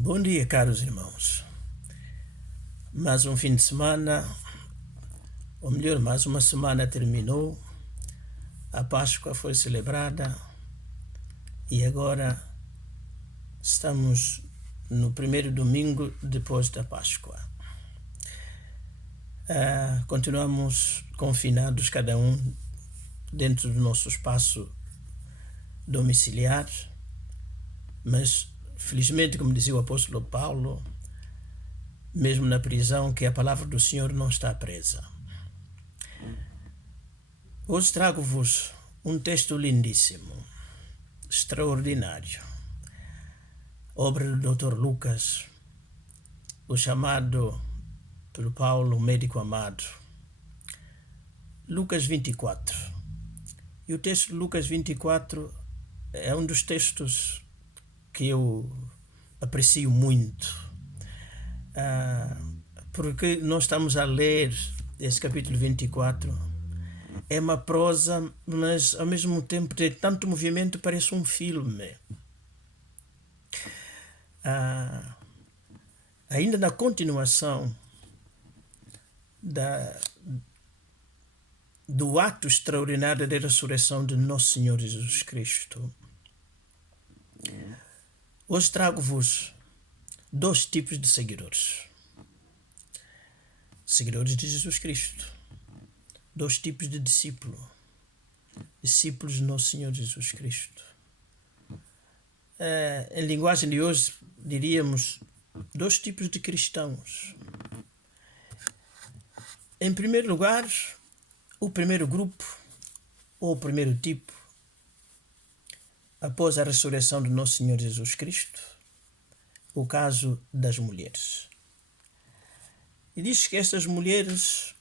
Bom dia, caros irmãos. Mais um fim de semana, ou melhor, mais uma semana terminou, a Páscoa foi celebrada e agora estamos no primeiro domingo depois da Páscoa. Continuamos confinados, cada um dentro do nosso espaço domiciliar, mas felizmente, como dizia o apóstolo Paulo, mesmo na prisão, que a palavra do Senhor não está presa. Hoje trago-vos um texto lindíssimo, extraordinário, obra do Dr. Lucas, o chamado por Paulo, médico amado, Lucas 24. E o texto de Lucas 24 é um dos textos que eu aprecio muito, porque nós estamos a ler esse capítulo 24, é uma prosa, mas ao mesmo tempo tem tanto movimento, parece um filme. Ainda na continuação do ato extraordinário da ressurreição de Nosso Senhor Jesus Cristo, hoje trago-vos dois tipos de seguidores. Seguidores de Jesus Cristo. Dois tipos de discípulo. Discípulos de Nosso Senhor Jesus Cristo. Em linguagem de hoje, diríamos dois tipos de cristãos. Em primeiro lugar, o primeiro grupo, ou o primeiro tipo, após a ressurreição de Nosso Senhor Jesus Cristo, o caso das mulheres. E diz que estas mulheres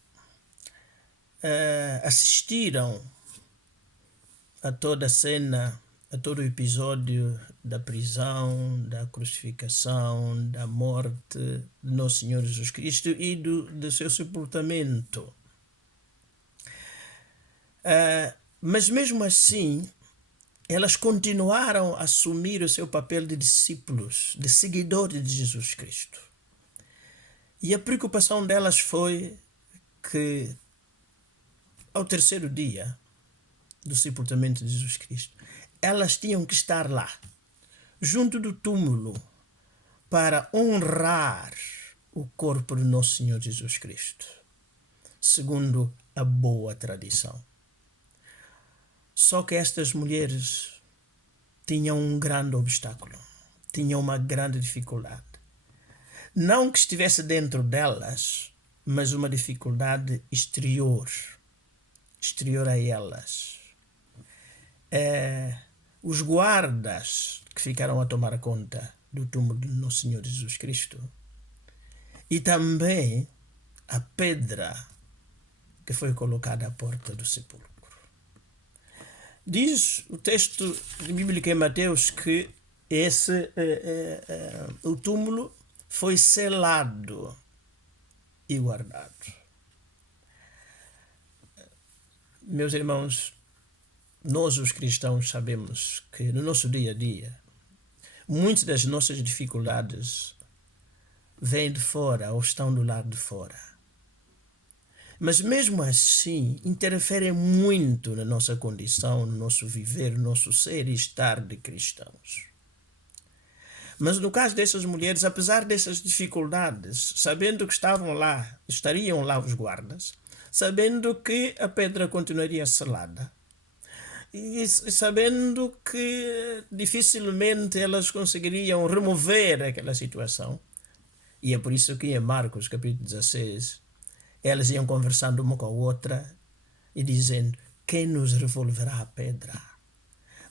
assistiram a toda a cena, a todo o episódio da prisão, da crucificação, da morte de Nosso Senhor Jesus Cristo e do seu sepultamento. Mas mesmo assim, elas continuaram a assumir o seu papel de discípulos, de seguidores de Jesus Cristo. E a preocupação delas foi que, ao terceiro dia do sepultamento de Jesus Cristo, elas tinham que estar lá, junto do túmulo, para honrar o corpo de Nosso Senhor Jesus Cristo, segundo a boa tradição. Só que estas mulheres tinham um grande obstáculo, tinham uma grande dificuldade. Não que estivesse dentro delas, mas uma dificuldade exterior a elas. Os guardas que ficaram a tomar conta do túmulo de Nosso Senhor Jesus Cristo e também a pedra que foi colocada à porta do sepulcro. Diz o texto bíblico em Mateus que o túmulo foi selado e guardado. Meus irmãos, nós os cristãos sabemos que no nosso dia a dia, muitas das nossas dificuldades vêm de fora ou estão do lado de fora. Mas mesmo assim, interferem muito na nossa condição, no nosso viver, no nosso ser e estar de cristãos. Mas no caso dessas mulheres, apesar dessas dificuldades, sabendo que estariam lá os guardas, sabendo que a pedra continuaria selada, e sabendo que dificilmente elas conseguiriam remover aquela situação, e é por isso que em Marcos capítulo 16, elas iam conversando uma com a outra e dizendo: quem nos revolverá a pedra?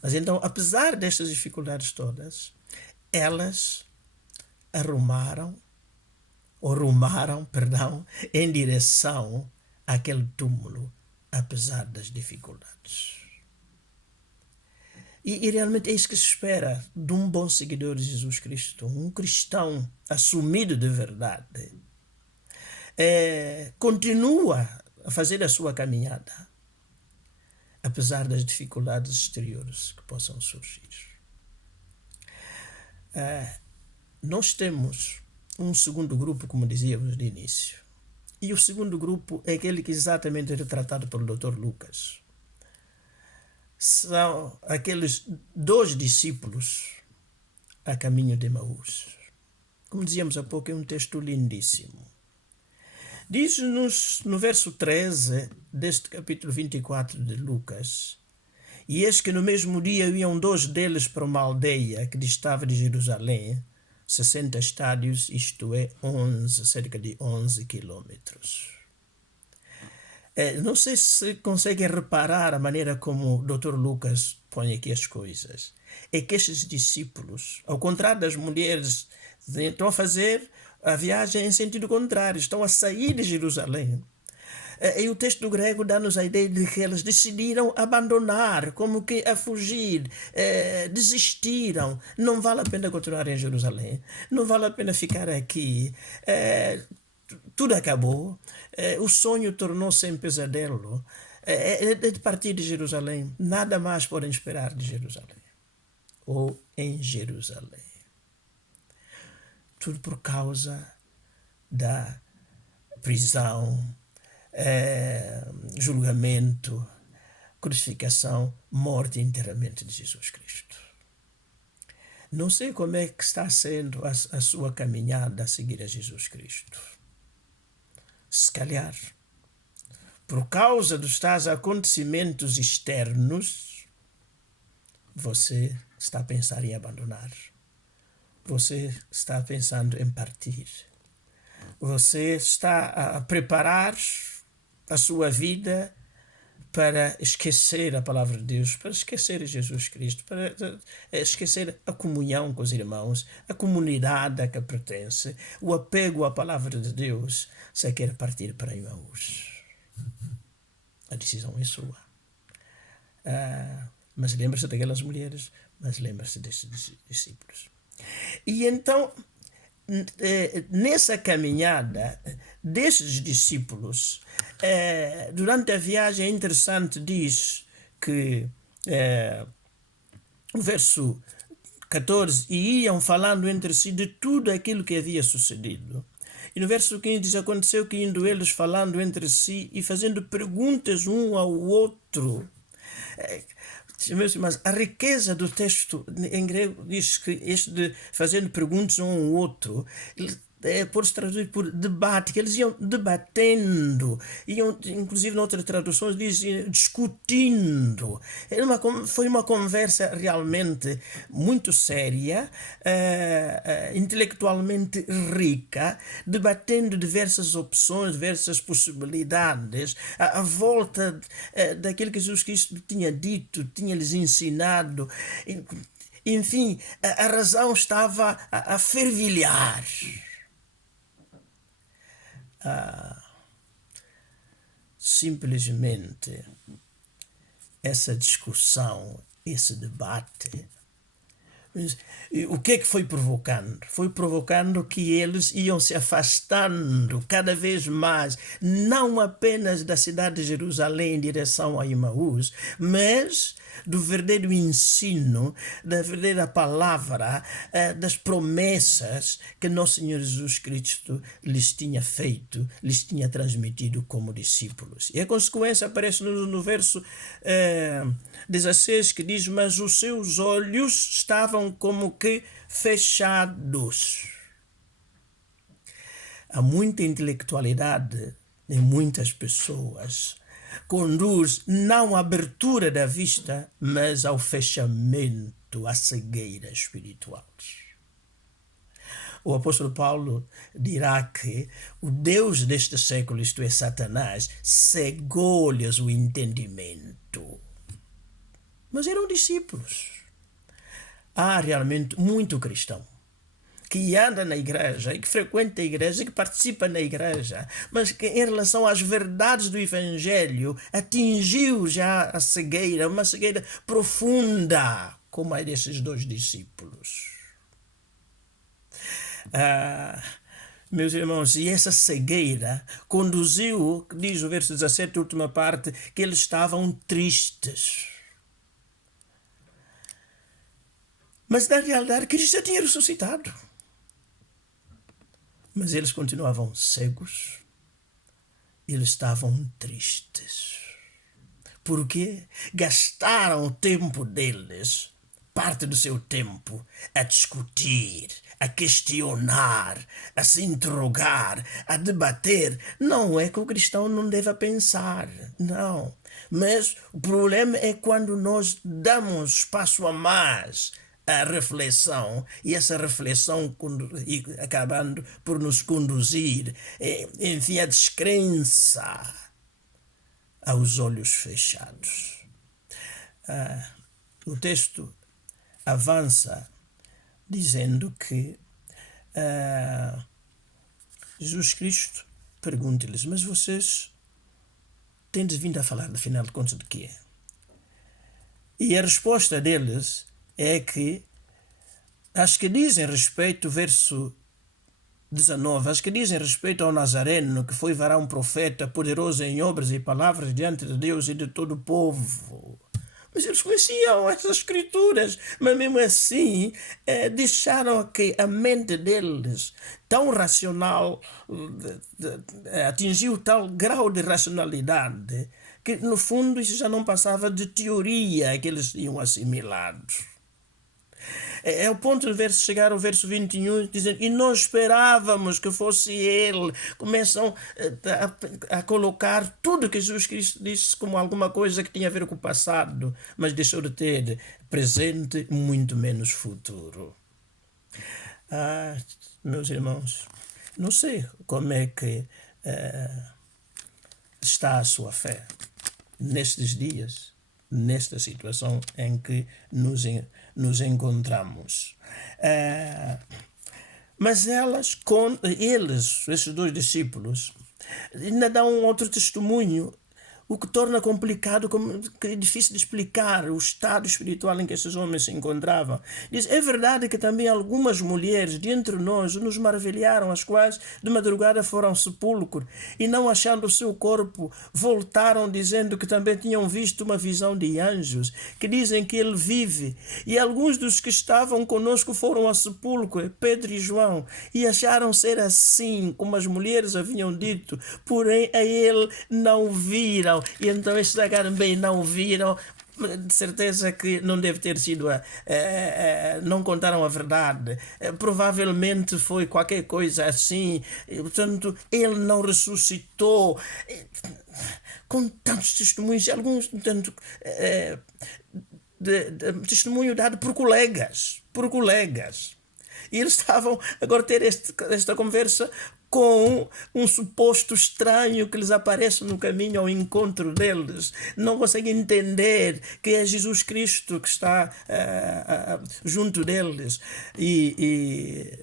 Mas então, apesar destas dificuldades todas, elas rumaram em direção àquele túmulo, apesar das dificuldades. E realmente é isso que se espera de um bom seguidor de Jesus Cristo, um cristão assumido de verdade. Continua a fazer a sua caminhada, apesar das dificuldades exteriores que possam surgir. nós temos um segundo grupo, como dizíamos no início. E o segundo grupo é aquele que exatamente é retratado pelo Dr. Lucas. São aqueles 2 discípulos a caminho de Emaús. Como dizíamos há pouco, é um texto lindíssimo. Diz-nos no verso 13 deste capítulo 24 de Lucas: e eis que no mesmo dia iam 2 deles para uma aldeia que distava de Jerusalém, 60 estádios, isto é, cerca de 11 quilômetros. Não sei se conseguem reparar a maneira como o Dr. Lucas põe aqui as coisas. É que estes discípulos, ao contrário das mulheres, estão a fazer a viagem em sentido contrário, estão a sair de Jerusalém. E o texto grego dá-nos a ideia de que eles decidiram abandonar, como que a fugir, desistiram. Não vale a pena continuar em Jerusalém, não vale a pena ficar aqui. Tudo acabou, o sonho tornou-se em pesadelo. De partir de Jerusalém, nada mais podem esperar de Jerusalém ou em Jerusalém. Tudo por causa da prisão, julgamento, crucificação, morte e enterramento de Jesus Cristo. Não sei como é que está sendo a sua caminhada a seguir a Jesus Cristo. Se calhar, por causa dos tais acontecimentos externos, você está a pensar em abandonar. Você está pensando em partir. Você está a preparar a sua vida para esquecer a palavra de Deus, para esquecer Jesus Cristo, para esquecer a comunhão com os irmãos, a comunidade a que pertence, o apego à palavra de Deus. Você quer partir para Emaús. A decisão é sua. Mas lembre-se daquelas mulheres, mas lembre-se destes discípulos. E então, nessa caminhada destes discípulos, durante a viagem é interessante, diz que o verso 14, e iam falando entre si de tudo aquilo que havia sucedido. E no verso 15 diz: aconteceu que indo eles falando entre si e fazendo perguntas um ao outro. Meus irmãos, a riqueza do texto em grego diz que este de fazendo perguntas um ao outro, pode-se traduzir por debate, que eles iam debatendo, iam, inclusive noutras traduções diz discutindo. Foi uma conversa realmente muito séria, intelectualmente rica, debatendo diversas opções, diversas possibilidades, à volta daquilo que Jesus Cristo tinha dito, tinha-lhes ensinado. Enfim, a razão estava a fervilhar. Simplesmente essa discussão, esse debate, o que é que foi provocando? Foi provocando que eles iam se afastando cada vez mais, não apenas da cidade de Jerusalém em direção a Emaús, mas do verdadeiro ensino, da verdadeira palavra, das promessas que nosso Senhor Jesus Cristo lhes tinha feito, lhes tinha transmitido como discípulos. E a consequência aparece no verso 16, que diz: mas os seus olhos estavam como que fechados. Há muita intelectualidade em muitas pessoas. Conduz não à abertura da vista, mas ao fechamento, à cegueira espiritual. O apóstolo Paulo dirá que o Deus deste século, isto é, Satanás, cegou-lhes o entendimento. Mas eram discípulos. Há realmente muito cristão que anda na igreja e que frequenta a igreja e que participa na igreja, mas que em relação às verdades do Evangelho atingiu já a cegueira, uma cegueira profunda, como a desses 2 discípulos. Meus irmãos, e essa cegueira conduziu, diz o verso 17, a última parte, que eles estavam tristes. Mas na realidade Cristo já tinha ressuscitado. Mas eles continuavam cegos, eles estavam tristes. Porque gastaram o tempo deles, parte do seu tempo, a discutir, a questionar, a se interrogar, a debater. Não é que o cristão não deva pensar, não. Mas o problema é quando nós damos espaço a mais à reflexão, e essa reflexão acabando por nos conduzir, enfim, à descrença, aos olhos fechados. O texto avança dizendo que Jesus Cristo pergunta-lhes: mas vocês têm vindo a falar, afinal de contas, de quê? E a resposta deles é que as que dizem respeito, verso 19, as que dizem respeito ao Nazareno, que foi varão profeta, poderoso em obras e palavras diante de Deus e de todo o povo. Mas eles conheciam essas escrituras, mas mesmo assim deixaram que a mente deles, tão racional, atingiu tal grau de racionalidade, que no fundo isso já não passava de teoria que eles tinham assimilado. É o ponto de chegar ao verso 21, dizendo: e nós esperávamos que fosse ele. Começam a colocar tudo que Jesus Cristo disse como alguma coisa que tinha a ver com o passado, mas deixou de ter presente, muito menos futuro. Meus irmãos, não sei como é que está a sua fé nestes dias, nesta situação em que nos encontramos. Mas eles, esses dois discípulos, ainda dão um outro testemunho, o que torna complicado, que é difícil de explicar o estado espiritual em que esses homens se encontravam. Diz: é verdade que também algumas mulheres de entre nós nos maravilharam, as quais de madrugada foram ao sepulcro e, não achando o seu corpo, voltaram dizendo que também tinham visto uma visão de anjos, que dizem que ele vive. E alguns dos que estavam conosco foram ao sepulcro, Pedro e João, e acharam ser assim como as mulheres haviam dito, porém a ele não viram. E então estes bem não viram. De certeza que não deve ter sido não contaram a verdade, provavelmente foi qualquer coisa assim, portanto ele não ressuscitou. Com tantos testemunhos, alguns tanto testemunho dado por colegas, e eles estavam agora a ter esta conversa com um suposto estranho que lhes aparece no caminho ao encontro deles. Não conseguem entender que é Jesus Cristo que está junto deles. E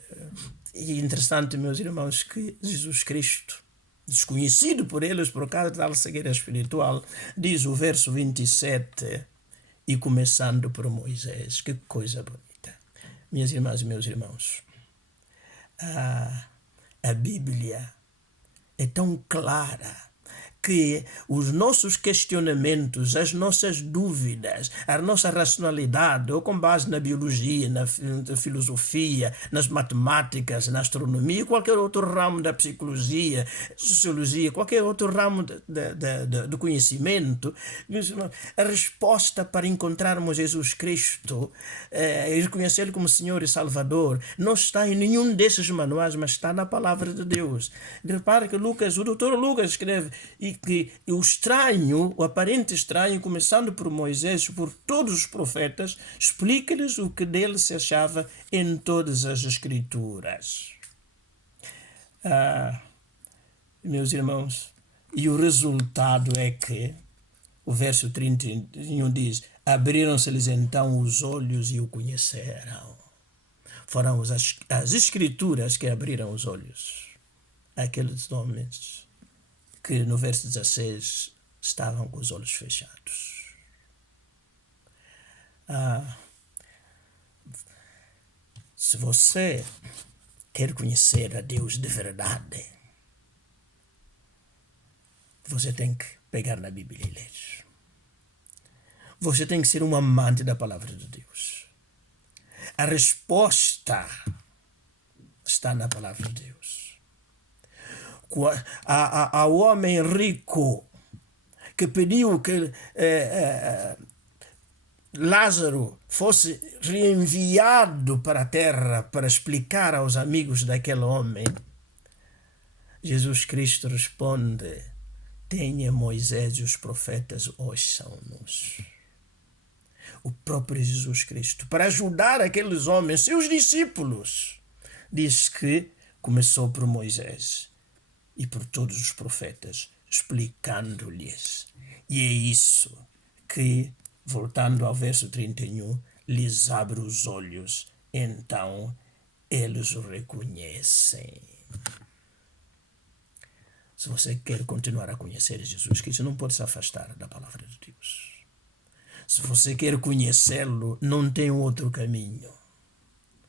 interessante, meus irmãos, que Jesus Cristo, desconhecido por eles por causa da tal cegueira espiritual, diz o verso 27, e começando por Moisés. Que coisa bonita. Minhas irmãs e meus irmãos, a Bíblia é tão clara que os nossos questionamentos, as nossas dúvidas, a nossa racionalidade, ou com base na biologia, na filosofia, nas matemáticas, na astronomia, qualquer outro ramo da psicologia, sociologia, qualquer outro ramo do conhecimento, a resposta para encontrarmos Jesus Cristo e reconhecê-lo como Senhor e Salvador não está em nenhum desses manuais, mas está na palavra de Deus. Repare que o doutor Lucas escreve que o estranho, o aparente estranho, começando por Moisés, por todos os profetas, explica-lhes o que dele se achava em todas as escrituras. Meus irmãos, e o resultado é que o verso 31 diz: abriram-se-lhes então os olhos e o conheceram. Foram as escrituras que abriram os olhos àqueles homens que no verso 16 estavam com os olhos fechados. Se você quer conhecer a Deus de verdade, você tem que pegar na Bíblia e ler. Você tem que ser um amante da palavra de Deus. A resposta está na palavra de Deus. ao homem rico que pediu que Lázaro fosse reenviado para a terra para explicar aos amigos daquele homem, Jesus Cristo responde: tenha Moisés e os profetas, ouçam-nos. O próprio Jesus Cristo, para ajudar aqueles homens, seus discípulos, diz que começou por Moisés e por todos os profetas, explicando-lhes. E é isso que, voltando ao verso 31, lhes abre os olhos, então eles o reconhecem. Se você quer continuar a conhecer Jesus Cristo, não pode se afastar da palavra de Deus. Se você quer conhecê-lo, não tem outro caminho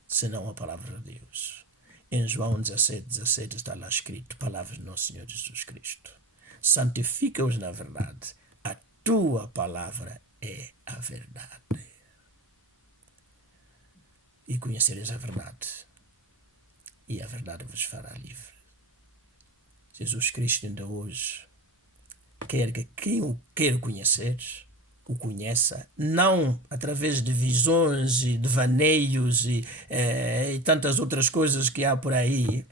senão a palavra de Deus. Em João 17 está lá escrito, palavras do nosso Senhor Jesus Cristo: santifica-os na verdade, a tua palavra é a verdade. E conhecereis a verdade, e a verdade vos fará livre. Jesus Cristo ainda hoje quer que quem o quer conhecer, o conheça, não através de visões e devaneios e tantas outras coisas que há por aí,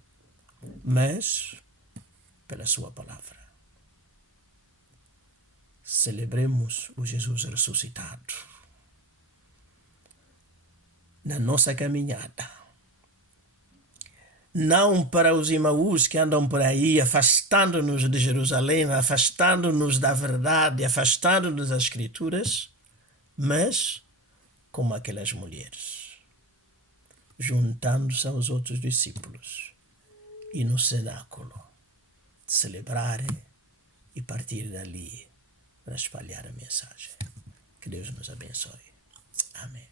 mas pela sua palavra. Celebremos o Jesus ressuscitado na nossa caminhada. Não para os Imaús que andam por aí afastando-nos de Jerusalém, afastando-nos da verdade, afastando-nos das Escrituras, mas como aquelas mulheres, juntando-se aos outros discípulos e no cenáculo celebrarem e partir dali para espalhar a mensagem. Que Deus nos abençoe. Amém.